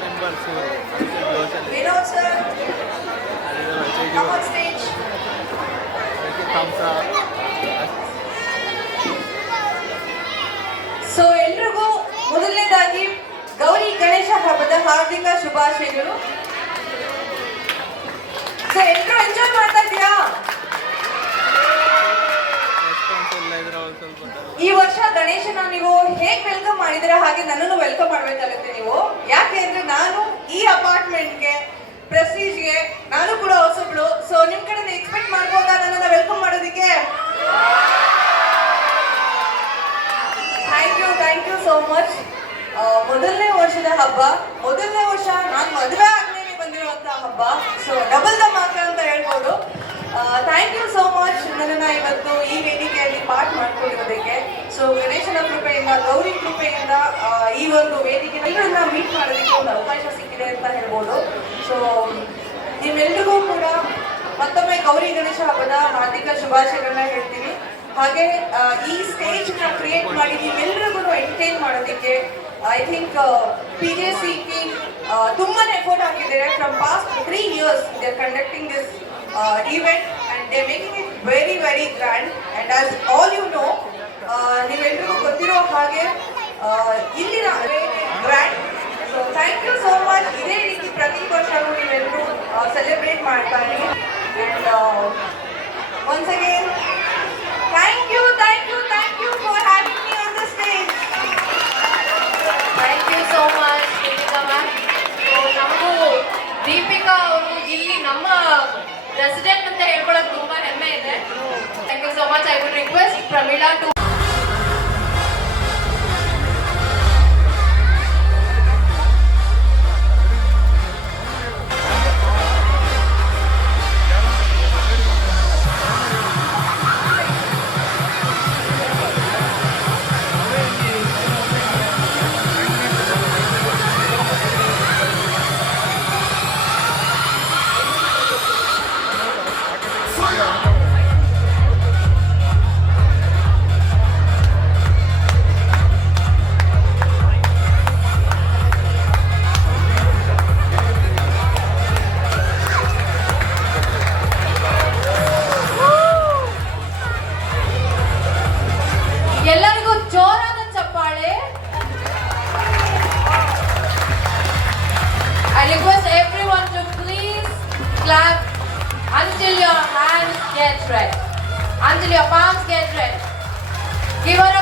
members Vinod sir, come on stage. thumbs up. So ಎಲ್ರಿಗೂ ಮೊದಲನೇದಾಗಿ ಗೌರಿ ಗಣೇಶ ಹಬ್ಬದ ಹಾರ್ದಿಕ ಶುಭಾಶಯಗಳು. ಸೊ ಎಲ್ರು ಎಂಜಾಯ್ ಮಾಡ್ತಾ ಇದೀರಾ? ಈ ವರ್ಷ ಗಣೇಶನ ನೀವು ಹೇಗ್ ವೆಲ್ಕಮ್ ಮಾಡಿದಿರಾ ಹಾಗೆ ನನ್ನನ್ನು ವೆಲ್ಕಮ್ ಮಾಡ್ಬೇಕಾಗುತ್ತೆ ನೀವು. ಯಾಕೆ ಅಂದ್ರೆ ನಾನು ಈ ಅಪಾರ್ಟ್ಮೆಂಟ್ಗೆ ಪ್ರೆಸ್ಟೀಜ್ಗೆ ನಾನು ಕೂಡ ಹೊಸಬ್ಳು. ಸೊ ನಿಮ್ ಕಡೆ ಎಕ್ಸ್ಪೆಕ್ಟ್ ಮಾಡ್ಬೋದಾ ನನ್ನನ್ನ ವೆಲ್ಕಮ್ ಮಾಡೋದಕ್ಕೆ? Thank you so much. ಮೊದಲನೇ ವರ್ಷದ ಹಬ್ಬ, ಮೊದಲನೇ ವರ್ಷ ನಾನು ಮದುವೆ ಆದ್ಮೇಲೆ ಬಂದಿರುವಂತ ಹಬ್ಬ. ಸೊ ಡಬಲ್ ಧಮಾಕ ಅಂತ ಹೇಳ್ಬೋದು. ಥ್ಯಾಂಕ್ ಯು ಸೋ ಮಚ್ ನನ್ನನ್ನು ಇವತ್ತು ಈ ವೇದಿಕೆಯಲ್ಲಿ ಪಾಠ ಮಾಡ್ಕೊಂಡಿರೋದಕ್ಕೆ. ಸೊ ಗಣೇಶನ ಕೃಪೆಯಿಂದ, ಗೌರಿ ಕೃಪೆಯಿಂದ ಈ ಒಂದು ವೇದಿಕೆ ಎಲ್ಲರನ್ನ ಮೀಟ್ ಮಾಡೋದಕ್ಕೆ ಒಂದು ಅವಕಾಶ ಸಿಕ್ಕಿದೆ ಅಂತ ಹೇಳ್ಬೋದು. ಸೊ ನಿಮ್ಮೆಲ್ರಿಗೂ ಕೂಡ ಮತ್ತೊಮ್ಮೆ ಗೌರಿ ಗಣೇಶ ಹಬ್ಬದ ಹಾರ್ದಿಕ ಶುಭಾಶಯಗಳನ್ನ ಹೇಳ್ತೀನಿ. ಹಾಗೆ ಈ ಸ್ಟೇಜ್ ನ ಕ್ರಿಯೇಟ್ ಮಾಡಿ ನೀವೆಲ್ಲರಿಗೂ ಎಂಟರ್ಟೈನ್ ಮಾಡೋದಕ್ಕೆ ಐ ಥಿಂಕ್ PJCP ತುಂಬಾನೇ ಎಫರ್ಟ್ ಹಾಕಿದ್ದಾರೆ. From past 3 years they are conducting this event and they are making it very very grand, and as all you know ನೀವೆಲ್ಲರಿಗೂ ಗೊತ್ತಿರೋ ಹಾಗೆ ಇಲ್ಲಿನ grand. So thank you so much. ಇದೇ ರೀತಿ ಪ್ರತಿ ವರ್ಷವೂ ನೀವೆಲ್ಲರೂ ಸೆಲೆಬ್ರೇಟ್ ಮಾಡ್ತಾ ಇರಿ. and once again thank you for having me on the stage. Thank you so much Deepika ma'am. ನಮಗೂ ದೀಪಿಕಾ ಅವರು ಇಲ್ಲಿ ನಮ್ಮ ರೆಸಿಡೆಂಟ್ ಅಂತ ಹೇಳ್ಕೊಳ್ಳೋದು ತುಂಬಾ ಹೆಮ್ಮೆ ಇದೆ. Thank you so much. I would request Pramila to ಎಲ್ಲರಿಗೂ ಜೋರಾದ ಚಪ್ಪಾಳೆ. I request everyone to please clap until your hands get red, until your palms get red. Give her a